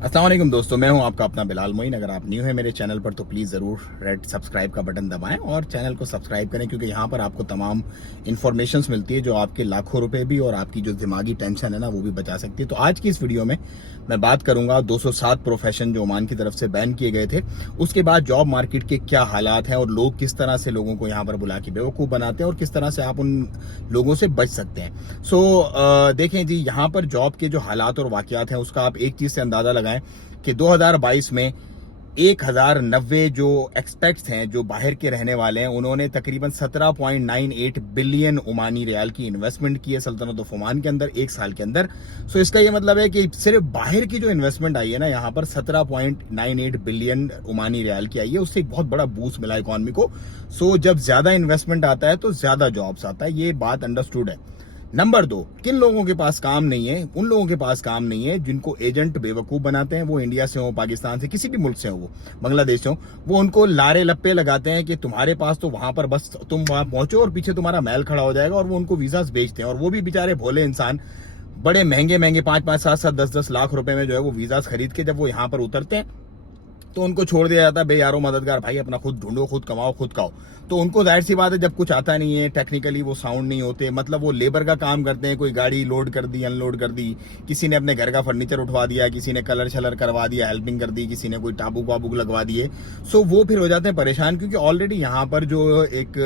अस्सलाम वालेकुम दोस्तों, मैं हूं आपका अपना बिलाल मोइन। अगर आप न्यू है मेरे चैनल पर तो प्लीज़ ज़रूर रेड सब्सक्राइब का बटन दबाएं और चैनल को सब्सक्राइब करें, क्योंकि यहां पर आपको तमाम इन्फॉर्मेशंस मिलती है जो आपके लाखों रुपए भी और आपकी जो दिमागी टेंशन है ना वो भी बचा सकती है। तो आज की इस वीडियो में मैं बात करूंगा 207 प्रोफेशन जो ओमान की तरफ से बैन किए गए थे, उसके बाद जॉब मार्केट के क्या हालात हैं और लोग किस तरह से लोगों को यहाँ पर बुला के बेवकूफ़ बनाते हैं और किस तरह से आप उन लोगों से बच सकते हैं। देखें जी, यहाँ पर जॉब के जो हालात और वाकयात हैं उसका आप एक चीज़ से अंदाज़ा लगाएं कि 2022 में 1090 जो एक्सपेक्ट्स हैं जो बाहर के रहने वाले हैं, उन्होंने तकरीबन 17.98 बिलियन ओमानी रियाल की इन्वेस्टमेंट की है सल्तनत ऑफ ओमान के अंदर एक साल के अंदर। इसका ये मतलब है कि सिर्फ बाहर की जो इन्वेस्टमेंट आई है ना यहाँ पर 17.98 बिलियन ओमानी रियाल की आई है, उससे एक बहुत बड़ा बूस्ट मिला इकॉनमी को। जब ज्यादा इन्वेस्टमेंट आता है तो ज्यादा जॉब्स आता है, ये बात अंडरस्टूड है। नंबर 2, किन लोगों के पास काम नहीं है? उन लोगों के पास काम नहीं है जिनको एजेंट बेवकूफ बनाते हैं, वो इंडिया से हो, पाकिस्तान से, किसी भी मुल्क से हो, वो बांग्लादेश से हो, वो उनको लारे लप्पे लगाते हैं कि तुम्हारे पास तो वहां पर बस तुम वहां पहुंचो और पीछे तुम्हारा महल खड़ा हो जाएगा, और वो उनको वीजास बेचते हैं। और वो भी बेचारे भोले इंसान बड़े महंगे महंगे 5-5, 7-7, 10-10 लाख रुपए में जो है वो वीजास खरीद के जब वो यहाँ पर उतरते हैं तो उनको छोड़ दिया जाता है, बे यारो मददगार भाई, अपना खुद ढूंढो, खुद कमाओ, खुद खाओ। तो उनको जाहिर सी बात है जब कुछ आता नहीं है, टेक्निकली वो साउंड नहीं होते, मतलब वो लेबर का काम करते हैं, कोई गाड़ी लोड कर दी, अनलोड कर दी, किसी ने अपने घर का फर्नीचर उठवा दिया, किसी ने कलर शलर करवा दिया, हेल्पिंग कर दी, किसी ने कोई टाबुक वाबुक लगवा दिए। वो फिर हो जाते हैं परेशान, क्योंकि ऑलरेडी यहाँ पर जो एक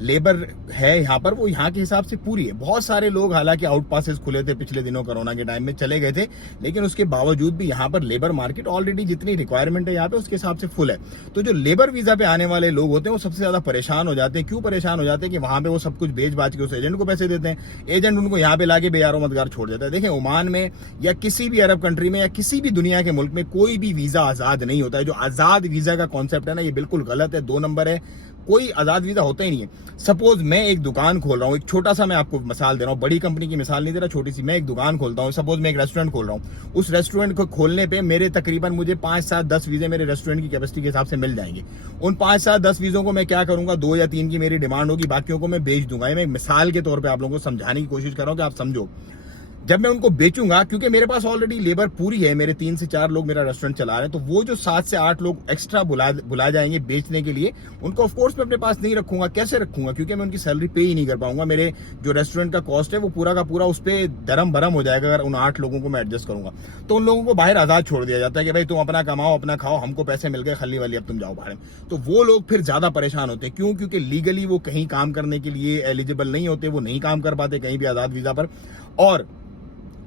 लेबर है यहाँ पर वो यहाँ के हिसाब से पूरी है। बहुत सारे लोग हालांकि आउट पासेस खुले थे पिछले दिनों, कोरोना के टाइम में चले गए थे, लेकिन उसके बावजूद भी यहाँ पर लेबर मार्केट ऑलरेडी जितनी रिक्वायरमेंट है यहाँ पे उसके हिसाब से फुल है। तो जो लेबर वीजा पे आने वाले लोग होते हैं वो सबसे ज्यादा परेशान हो जाते हैं। क्यों परेशान हो जाते हैं? कि वहां पे वो सब कुछ बेच बाच के उस एजेंट को पैसे देते हैं, एजेंट उनको यहाँ पे लाके बेयारो मददगार छोड़ देता है। देखें, ओमान में या किसी भी अरब कंट्री में या किसी भी दुनिया के मुल्क में कोई भी वीजा आजाद नहीं होता है। जो आजाद वीजा का कॉन्सेप्ट है ना, ये बिल्कुल गलत है, 2 नंबर है। कोई आजाद वीजा होता ही नहीं है। सपोज मैं एक दुकान खोल रहा हूँ, एक छोटा सा मैं आपको मिसाल दे रहा हूँ, बड़ी कंपनी की मिसाल नहीं दे रहा, छोटी सी। मैं एक दुकान खोलता हूँ, सपोज मैं एक रेस्टोरेंट खोल रहा हूँ, उस रेस्टोरेंट को खोलने पे मेरे तकरीबन मुझे 5, 7, 10 वीजे मेरे रेस्टोरेंट की कैपेसिटी के हिसाब से मिल जाएंगे। उन 5, 7, 10 वीजों को मैं क्या करूंगा, 2 या 3 की मेरी डिमांड होगी, बाकियों को मैं बेच दूंगा। मैं मिसाल के तौर पर आप लोगों को समझाने की कोशिश कर रहा हूँ कि आप समझो। जब मैं उनको बेचूंगा, क्योंकि मेरे पास ऑलरेडी लेबर पूरी है, मेरे 3 से 4 लोग मेरा रेस्टोरेंट चला रहे हैं, तो वो जो 7 से 8 लोग एक्स्ट्रा बुला जाएंगे बेचने के लिए, उनको ऑफ कोर्स मैं अपने पास नहीं रखूंगा। कैसे रखूंगा? क्योंकि मैं उनकी सैलरी पे ही नहीं कर पाऊंगा। मेरे जो रेस्टोरेंट का कॉस्ट है वो पूरा का पूरा उस पर दरम भरम हो जाएगा अगर उन 8 लोगों को मैं एडजस्ट करूंगा। तो उन लोगों को बाहर आजाद छोड़ दिया जाता है कि भाई तुम अपना कमाओ, अपना खाओ, हमको पैसे मिल गए, खली वाली अब तुम जाओ बाहर। तो वो लोग फिर ज्यादा परेशान होते हैं। क्यों? क्योंकि लीगली वो कहीं काम करने के लिए एलिजिबल नहीं होते, वो नहीं काम कर पाते कहीं भी आजाद वीजा पर। और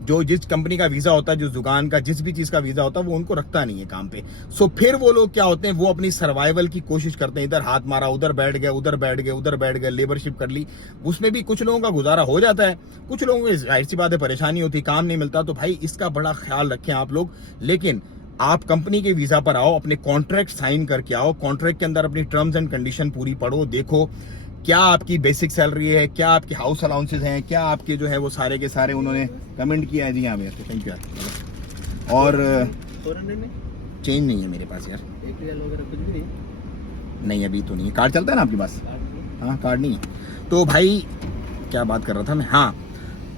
जो जिस कंपनी का वीजा होता है, जिस दुकान का, जिस भी चीज का वीजा होता है, वो उनको रखता नहीं है काम पे। फिर वो लोग क्या होते हैं, वो अपनी सर्वाइवल की कोशिश करते हैं। इधर हाथ मारा, उधर बैठ गए, उधर बैठ गए, उधर बैठ गए, लेबरशिप कर ली। उसमें भी कुछ लोगों का गुजारा हो जाता है, कुछ लोगों को जाहिर सी बात है परेशानी होती, काम नहीं मिलता। तो भाई इसका बड़ा ख्याल रखें आप लोग। लेकिन आप कंपनी के वीजा पर आओ, अपने कॉन्ट्रैक्ट साइन करके आओ, कॉन्ट्रैक्ट के अंदर अपनी टर्म्स एंड कंडीशन पूरी पढ़ो, देखो क्या आपकी बेसिक सैलरी है, क्या आपके हाउस अलाउंसेस हैं, क्या आपके जो है वो सारे के सारे उन्होंने कमेंट किया है। जी हाँ भैया, थैंक यू यार। और चेंज नहीं है मेरे पास यार, नहीं अभी तो नहीं है। कार्ड चलता है ना आपके पास? हाँ, कार्ड नहीं है। तो भाई क्या बात कर रहा था मैं, हाँ,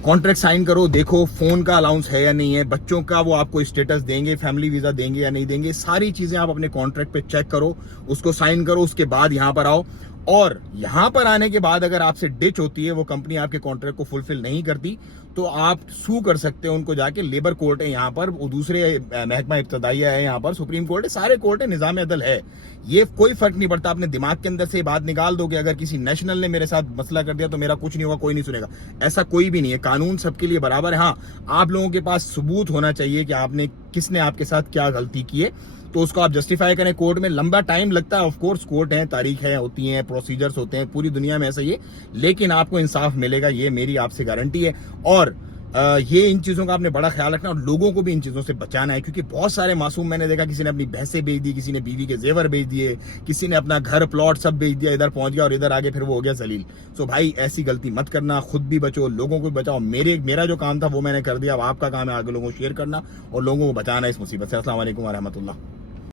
कॉन्ट्रैक्ट साइन करो, देखो फोन का अलाउंस है या नहीं है, बच्चों का वो आपको स्टेटस देंगे, फैमिली वीजा देंगे या नहीं देंगे, सारी चीजें आप अपने कॉन्ट्रैक्ट पे चेक करो, उसको साइन करो, उसके बाद यहाँ पर आओ। और यहां पर आने के बाद अगर आपसे डिच होती है, वो कंपनी आपके कॉन्ट्रैक्ट को फुलफिल नहीं करती, तो आप सू कर सकते हो उनको जाके। लेबर कोर्ट है यहाँ पर, वो दूसरे महकमा इब्तदाइया है यहाँ पर, सुप्रीम कोर्ट है, सारे कोर्ट है, निजाम अदल है, ये कोई फर्क नहीं पड़ता। अपने दिमाग के अंदर से बात निकाल दो कि अगर किसी नेशनल ने मेरे साथ मसला कर दिया तो मेरा कुछ नहीं होगा, कोई नहीं सुनेगा। ऐसा कोई भी नहीं है, कानून सबके लिए बराबर है। हाँ, आप लोगों के पास सबूत होना चाहिए कि आपने किसने आपके साथ क्या गलती की है, तो उसको आप जस्टिफाई करें कोर्ट में। लंबा टाइम लगता है, ऑफ कोर्स कोर्ट है, तारीखें होती हैं, प्रोसीजर्स होते हैं, पूरी दुनिया में ऐसा ही है, लेकिन आपको इंसाफ मिलेगा, ये मेरी आपसे गारंटी है। और ये इन चीजों का आपने बड़ा ख्याल रखना और लोगों को भी इन चीजों से बचाना है, क्योंकि बहुत सारे मासूम मैंने देखा, किसी ने अपनी भैंसें बेच दी, किसी ने बीवी के जेवर बेच दिए, किसी ने अपना घर प्लॉट सब बेच दिया, इधर पहुंच गया और इधर आगे फिर वो हो गया जलील। भाई ऐसी गलती मत करना, खुद भी बचो, लोगों को भी बचाओ। मेरा जो काम था वो मैंने कर दिया, अब आपका काम है आगे लोगों को शेयर करना और लोगों को बचाना इस मुसीबत से। अस्सलाम वालेकुम व रहमतुल्लाह।